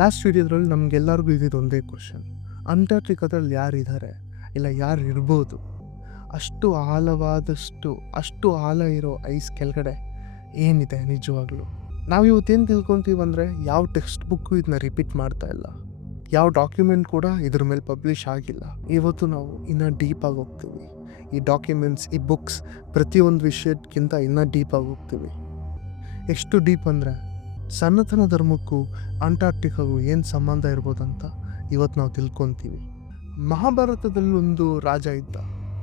Last ವಿಡಿಯೋದ್ರಲ್ಲಿ ನಮಗೆಲ್ಲರಿಗೂ ಇದ್ದಿದ್ದೊಂದೇ question, ಅಂಟಾರ್ಟಿಕಾದಲ್ಲಿ ಯಾರಿದ್ದಾರೆ ಇಲ್ಲ ಯಾರು ಇರ್ಬೋದು? ಅಷ್ಟು ಆಳ ಇರೋ ಐಸ್ ಕೆಳಗಡೆ ಏನಿದೆ ನಿಜವಾಗ್ಲೂ? ನಾವು ಇವತ್ತೇನು ತಿಳ್ಕೊತೀವಿ ಅಂದರೆ, ಯಾವ ಟೆಕ್ಸ್ಟ್ ಬುಕ್ಕು ಇದನ್ನ ರಿಪೀಟ್ ಮಾಡ್ತಾ ಇಲ್ಲ, ಯಾವ ಡಾಕ್ಯುಮೆಂಟ್ ಕೂಡ ಇದ್ರ ಮೇಲೆ ಪಬ್ಲಿಷ್ ಆಗಿಲ್ಲ. ಇವತ್ತು ನಾವು ಇನ್ನೂ ಡೀಪಾಗಿ ಹೋಗ್ತೀವಿ. ಈ ಡಾಕ್ಯುಮೆಂಟ್ಸ್, ಈ ಬುಕ್ಸ್, ಪ್ರತಿಯೊಂದು ವಿಷಯಕ್ಕಿಂತ ಇನ್ನೂ ಡೀಪಾಗಿ ಹೋಗ್ತೀವಿ. ಎಷ್ಟು ಡೀಪ್ ಅಂದರೆ, ಸನಾತನ ಧರ್ಮಕ್ಕೂ ಅಂಟಾರ್ಟಿಕಾಗೂ ಏನು ಸಂಬಂಧ ಇರ್ಬೋದಂತ ಇವತ್ತು ನಾವು ತಿಳ್ಕೊತೀವಿ. ಮಹಾಭಾರತದಲ್ಲಿ ಒಂದು ರಾಜ ಇದ್ದ,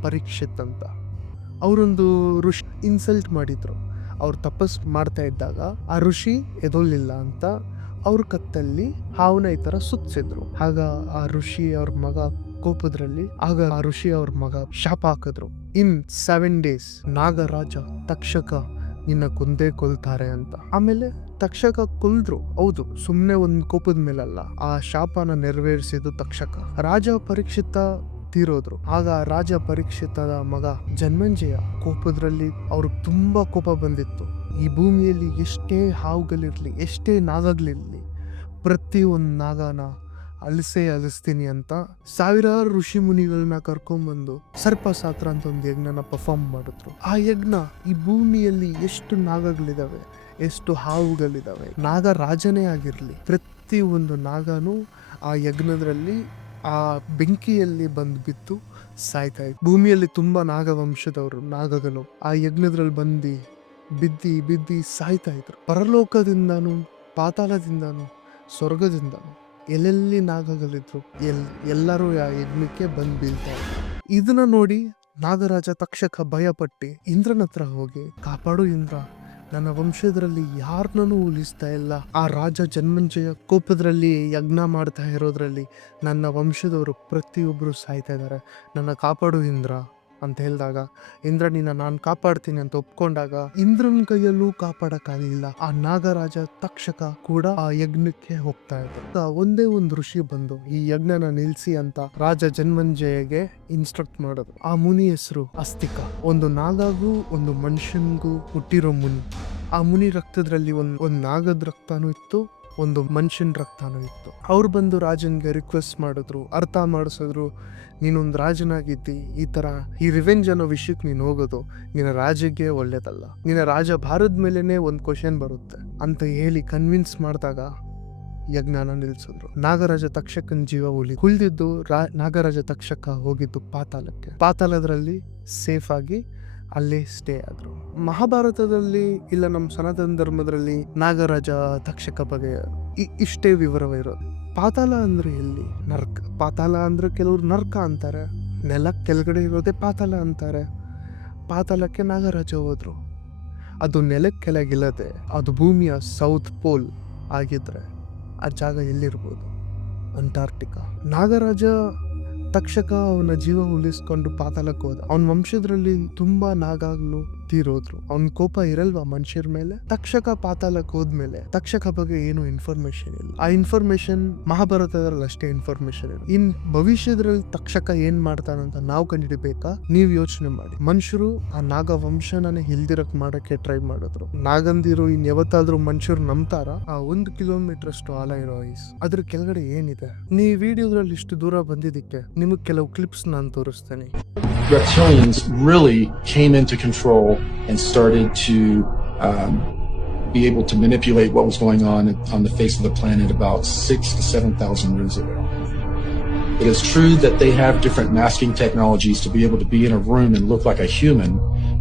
ಪರೀಕ್ಷಿತ್ ಅಂತ. ಅವರೊಂದು ಋಷಿ ಇನ್ಸಲ್ಟ್ ಮಾಡಿದ್ರು. ಅವ್ರು ತಪಸ್ ಮಾಡ್ತಾ ಇದ್ದಾಗ ಆ ಋಷಿ ಎದೊಳ್ಳಿಲ್ಲ ಅಂತ ಅವ್ರ ಕತ್ತಲ್ಲಿ ಹಾವನ್ನ ಈ ಥರ ಸುತ್ತಿಸಿದ್ರು. ಆಗ ಆ ಋಷಿ ಅವ್ರ ಮಗ ಕೋಪದ್ರಲ್ಲಿ ಶಾಪ ಹಾಕಿದ್ರು, ಇನ್ 7 days ನಾಗರಾಜ ತಕ್ಷಕ ನಿನ್ನ ಕೊಂದೇ ಕೊಲ್ತಾರೆ ಅಂತ. ಆಮೇಲೆ ತಕ್ಷಕ ಕೊಲ್ದ್ರು, ಹೌದು, ಸುಮ್ಮನೆ ಒಂದು ಕೋಪದ ಮೇಲಲ್ಲ. ಆ ಶಾಪನ ನೆರವೇರಿಸಿದ್ದು ತಕ್ಷಕ. ರಾಜ ಪರೀಕ್ಷಿತ ತೀರೋದ್ರು. ಆಗ ರಾಜ ಪರೀಕ್ಷಿತದ ಮಗ ಜನ್ಮೇಜಯ ಕೋಪದ್ರಲ್ಲಿ ಅವ್ರಿಗೆ ತುಂಬಾ ಕೋಪ ಬಂದಿತ್ತು. ಈ ಭೂಮಿಯಲ್ಲಿ ಎಷ್ಟೇ ಹಾವುಗಳಿರ್ಲಿ, ಎಷ್ಟೇ ನಾಗಗಳಿರ್ಲಿ, ಪ್ರತಿ ಒಂದು ನಾಗನ ಅಳಿಸ್ತೀನಿ ಅಂತ ಸಾವಿರಾರು ಋಷಿ ಮುನಿಗಳನ್ನ ಕರ್ಕೊಂಡ್ಬಂದು ಸರ್ಪಶಾಸ್ತ್ರ ಅಂತ ಒಂದು ಯಜ್ಞನ ಪರ್ಫಾರ್ಮ್ ಮಾಡಿದ್ರು. ಆ ಯಜ್ಞ, ಈ ಭೂಮಿಯಲ್ಲಿ ಎಷ್ಟು ನಾಗಗಳಿದಾವೆ, ಎಷ್ಟು ಹಾವುಗಳಿದಾವೆ, ನಾಗ ರಾಜನೇ ಆಗಿರ್ಲಿ, ಪ್ರತಿ ಒಂದು ನಾಗನೂ ಆ ಯಜ್ಞದಲ್ಲಿ ಆ ಬೆಂಕಿಯಲ್ಲಿ ಬಂದು ಬಿದ್ದು ಸಾಯ್ತಾ ಇದ್ರು. ಭೂಮಿಯಲ್ಲಿ ತುಂಬಾ ನಾಗವಂಶದವರು, ನಾಗಗಳು ಆ ಯಜ್ಞದ್ರಲ್ಲಿ ಬಿದ್ದಿ ಸಾಯ್ತಾ ಇದ್ರು. ಪರಲೋಕದಿಂದಾನು, ಪಾತಾಳದಿಂದಾನು, ಸ್ವರ್ಗದಿಂದಾನು ಎಲ್ಲೆಲ್ಲಿ ನಾಗಗಳಿದ್ರು ಎಲ್ಲರೂ ಆ ಯಜ್ಞಕ್ಕೆ ಬಂದು ಬೀಳ್ತಾ ಇದ್ರು. ಇದನ್ನ ನೋಡಿ ನಾಗರಾಜ ತಕ್ಷಕ ಭಯಪಟ್ಟು ಇಂದ್ರನ ಹತ್ರ ಹೋಗಿ, ಕಾಪಾಡು ಇಂದ್ರ, ನನ್ನ ವಂಶದಲ್ಲಿ ಯಾರನ್ನೂ ಉಳಿಸ್ತಾ ಇಲ್ಲ. ಆ ರಾಜ ಜನ್ಮೇಜಯ ಕೋಪದ್ರಲ್ಲಿ ಯಜ್ಞ ಮಾಡ್ತಾ ಇರೋದ್ರಲ್ಲಿ ನನ್ನ ವಂಶದವರು ಪ್ರತಿಯೊಬ್ಬರು ಸಾಯ್ತಾ ಇದ್ದಾರೆ, ನನ್ನ ಕಾಪಾಡು ಇಂದ್ರ ಅಂತ ಹೇಳಿದಾಗ, ಇಂದ್ರ ನಾನು ಕಾಪಾಡ್ತೀನಿ ಅಂತ ಒಪ್ಕೊಂಡಾಗ ಇಂದ್ರನ ಕೈಯಲ್ಲೂ ಕಾಪಾಡಕ್ಕಾಗಲಿಲ್ಲ. ಆ ನಾಗರಾಜ ತಕ್ಷಕ ಕೂಡ ಆ ಯಜ್ಞಕ್ಕೆ ಹೋಗ್ತಾ ಇದ್ದ. ಒಂದೇ ಒಂದು ಋಷಿ ಬಂದು ಈ ಯಜ್ಞನ ನಿಲ್ಸಿ ಅಂತ ರಾಜ ಜನ್ಮೇಜಯಗೆ ಇನ್ಸ್ಟ್ರಕ್ಟ್ ಮಾಡೋದು. ಆ ಮುನಿ ಹೆಸರು ಅಸ್ತಿಕ. ಒಂದು ನಾಗಗೂ ಒಂದು ಮನುಷ್ಯನ್ಗೂ ಹುಟ್ಟಿರೋ ಮುನಿ. ಆ ಮುನಿ ರಕ್ತದಲ್ಲಿ ಒಂದು ನಾಗದ ರಕ್ತನೂ ಇತ್ತು, ಒಂದು ಮನುಷ್ಯನ ರಕ್ತನೂ ಇತ್ತು. ಅವ್ರು ಬಂದು ರಾಜನ್ಗೆ ರಿಕ್ವೆಸ್ಟ್ ಮಾಡಿದ್ರು, ಅರ್ಥ ಮಾಡಿಸಿದ್ರು, ನೀನೊಂದು ರಾಜನಾಗಿದ್ದಿ, ಈ ರಿವೆಂಜ್ ಅನ್ನೋ ವಿಷಯಕ್ಕೆ ನೀನು ಹೋಗೋದು ನಿನ್ನ ರಾಜ್ಯಕ್ಕೆ ಒಳ್ಳೇದಲ್ಲ, ನಿನ್ನ ರಾಜ ಭಾರತದ ಮೇಲೇನೆ ಒಂದು ಕ್ವಶನ್ ಬರುತ್ತೆ ಅಂತ ಹೇಳಿ ಕನ್ವಿನ್ಸ್ ಮಾಡಿದಾಗ ಯಜ್ಞಾನ ನಿಲ್ಸಿದ್ರು. ನಾಗರಾಜ ತಕ್ಷಕನ ಜೀವ ಉಳಿದಿದ್ದು ನಾಗರಾಜ ತಕ್ಷಕ ಹೋಗಿದ್ದು ಪಾತಾಳದಲ್ಲಿ ಸೇಫ್ ಆಗಿ ಅಲ್ಲೇ ಸ್ಟೇ ಆದ್ರು. ಮಹಾಭಾರತದಲ್ಲಿ ಇಲ್ಲ ನಮ್ಮ ಸನಾತನ ಧರ್ಮದಲ್ಲಿ ನಾಗರಾಜ ತಕ್ಷಕ ಬಗ್ಗೆ ಇಷ್ಟೇ ವಿವರವಿರೋದು. ಪಾತಾಳ ಅಂದ್ರೆ ಎಲ್ಲಿ? ನರ್ಕ. ಪಾತಾಳ ಅಂದ್ರೆ ಕೆಲವ್ರು ನರ್ಕ ಅಂತಾರೆ, ನೆಲ ಕೆಳಗಡೆ ಇರೋದೇ ಪಾತಾಳ ಅಂತಾರೆ. ಪಾತಾಳಕ್ಕೆ ನಾಗರಾಜ ಹೋದ್ರು. ಅದು ನೆಲಕ್ಕೆ ಕೆಳಗಿಲ್ಲದೆ ಅದು ಭೂಮಿಯ ಸೌತ್ ಪೋಲ್ ಆಗಿದ್ರೆ ಆ ಜಾಗ ಎಲ್ಲಿರ್ಬೋದು? ಅಂಟಾರ್ಟಿಕಾ. ನಾಗರಾಜ ತಕ್ಷಕ ಅವನ ಜೀವ ಉಳಿಸ್ಕೊಂಡು ಪಾತಾಳಕ್ಕೆ ಹೋದ. ಅವನ ವಂಶದ್ರಲ್ಲಿ ತುಂಬಾ ನಾಗಗಳು ತೀರೋದ್ರು. ಅವನ ಕೋಪ ಇರಲ್ವಾ ಮನುಷ್ಯರ ಮೇಲೆ? ತಕ್ಷಕ ಪಾತಾಳಕ್ಕೆ ಹೋದ್ಮೇಲೆ ತಕ್ಷಕ ಬಗ್ಗೆ ಏನು ಇನ್ಫಾರ್ಮೇಶನ್ ಇಲ್ಲ. ಆ ಇನ್ಫಾರ್ಮೇಶನ್ ಮಹಾಭಾರತದಲ್ಲಿ ಅಷ್ಟೇ ಇನ್ಫಾರ್ಮೇಶನ್ ಇಲ್ಲ. ಇನ್ ಭವಿಷ್ಯದಲ್ಲಿ ತಕ್ಷಕ ಏನ್ ಮಾಡ್ತಾನಂತ ನಾವು ಕಂಡಿಡ್ಬೇಕಾ? ನೀವ್ ಯೋಚನೆ ಮಾಡಿ. ಮನುಷ್ಯರು ಆ ನಾಗ ವಂಶನೇ ಇಲ್ದಿರಕ್ ಮಾಡಕ್ಕೆ ಟ್ರೈ ಮಾಡಿದ್ರು. ನಾಗಂದಿರು ಇನ್ ಯಾವತ್ತಾದ್ರೂ ಮನುಷ್ಯರು ನಂಬ್ತಾರ? ಆ 1 ಕಿಲೋಮೀಟರ್ ಅಷ್ಟು ಆಳ ಇರೋ ಐಸ್, ಅದ್ರ ಕೆಳಗಡೆ ಏನಿದೆ? ನೀ ವಿಡಿಯೋದ್ರಲ್ಲಿ ಇಷ್ಟು ದೂರ ಬಂದಿದ್ದಕ್ಕೆ ನಿಮಗೆ ಕೆಲವು ಕ್ಲಿಪ್ಸ್ ನಾನು ತೋರಿಸ್ತೇನೆ. Reptilians really came into control and started to be able to manipulate what was going on the face of the planet about 6,000 to 7,000 years ago. It is true that they have different masking technologies to be able to be in a room and look like a human,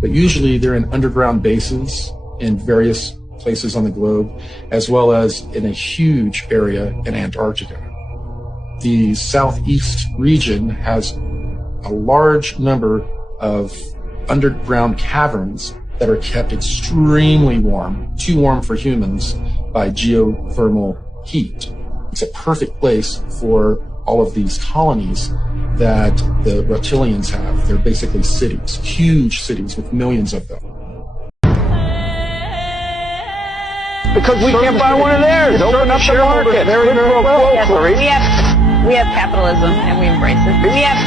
but usually they're in underground bases in various places on the globe, as well as in a huge area in Antarctica. The southeast region has a large number of underground caverns that are kept extremely warm, too warm for humans, by geothermal heat. It's a perfect place for all of these colonies that the reptilians have. They're basically cities, huge cities with millions of them. Because we can't buy one of theirs. Open up the market. Very, very well, Clarice. We have capitalism and we embrace it. We have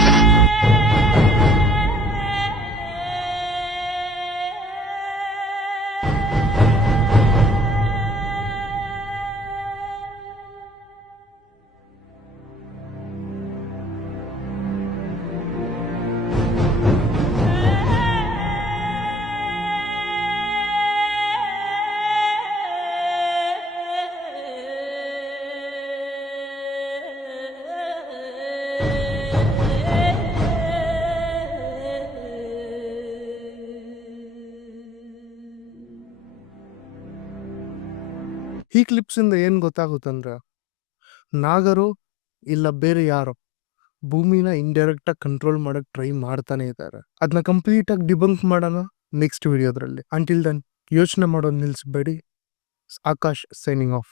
ಈ ಕ್ಲಿಪ್ಸಿಂದ ಏನು ಗೊತ್ತಾಗುತ್ತಂದ್ರೆ ನಾಗರು ಇಲ್ಲ ಬೇರೆ ಯಾರೋ ಭೂಮಿನ ಇಂಡೈರೆಕ್ಟಾಗಿ control ಮಾಡಕ್ಕೆ try ಮಾಡ್ತಾನೆ ಇದ್ದಾರೆ. ಅದನ್ನ ಕಂಪ್ಲೀಟಾಗಿ ಡಿಬಂಕ್ ಮಾಡೋಣ ನೆಕ್ಸ್ಟ್ ವಿಡಿಯೋದ್ರಲ್ಲಿ. ಅಂಟಿಲ್ ದೆನ್ ಯೋಚನೆ ಮಾಡೋದು ನಿಲ್ಲಿಸಬೇಡಿ. Akash signing off.